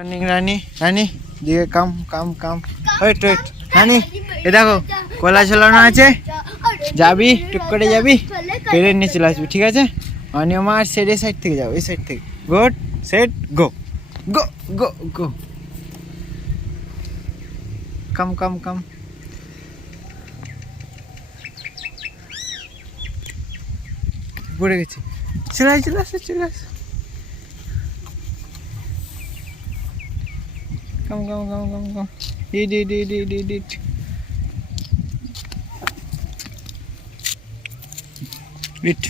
Morning রানী, রানী দিকে কাম কাম কাম। Wait wait রানী, এ দেখো কলা ঝোলানো আছে, যাবি টুক করে যাবি, পেরে নিয়ে চলে আসবি, ঠিক আছে? অনিয়মা আর সেট, এই সাইড থেকে যাও, এই সাইড থেকে। গুড, সেট, গো গো গো গো। কাম কাম কাম। পড়ে গেছে, চলে আস চলে আস চলে আস। Come, come, come, come, come. Eat, eat, eat, eat, eat, eat. Eat.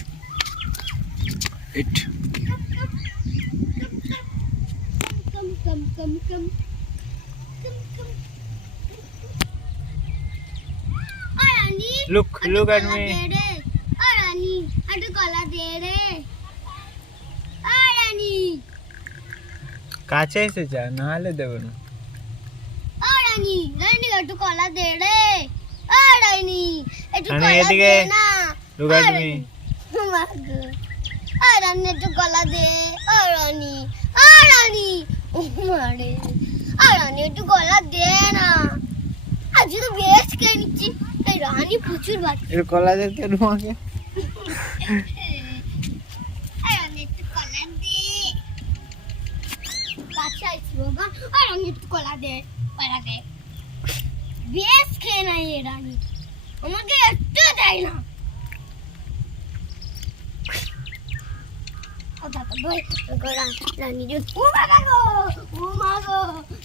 Eat. Come, come, come, come. Arani. Look at me. Arani, adu kola de re. Arani. কাছে এসে যা, নাহলে দেবো না। Arani, Rani adu kola de re. Arani, adu Rani, kola এদিকে। de na. Look at me. Mago. Arani adu kola de. Arani. Arani. Mare. Arani adu kola de na. আজ তো বেশ খেয়ে নিচ্ছি, এই রানী প্রচুর বাচ্চা। এর কলা দে তো তোমাকে। রানী একটু কলা দে, বাচ্চা আছে বাবা। রানী একটু কলা দে, কলা দে। বেশ খেয়ে নাই এ রানী, আমাকে একটু দেয় না। রানী ও বাবা গো, ও মা গো,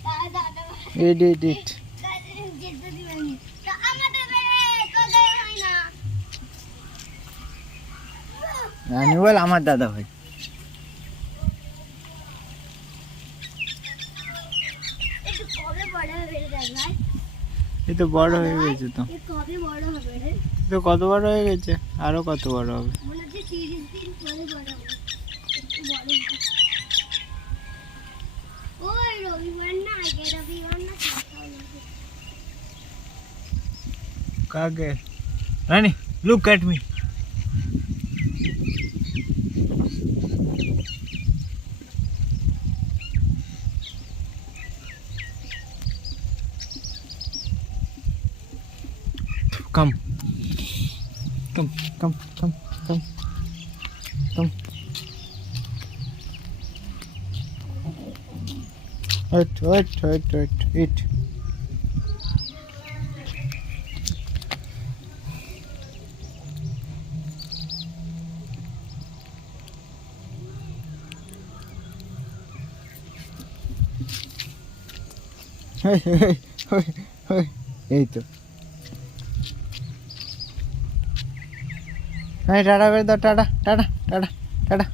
দাদা দাদা। ইট ইট ইট। রানী বল আমার দাদা ভাই। এই তো বড় হয়ে গেছে তো। তো কত বড় হয়ে গেছে, আরো কত বড় হবে। কাকে? Rani look at me. Come. Come, come, come, come, come. Wait, wait, wait, wait, eat. Hey, hey, hey, hey, এই তো। টাটা করে দাও, টাটা টাটা টাটা টাটা।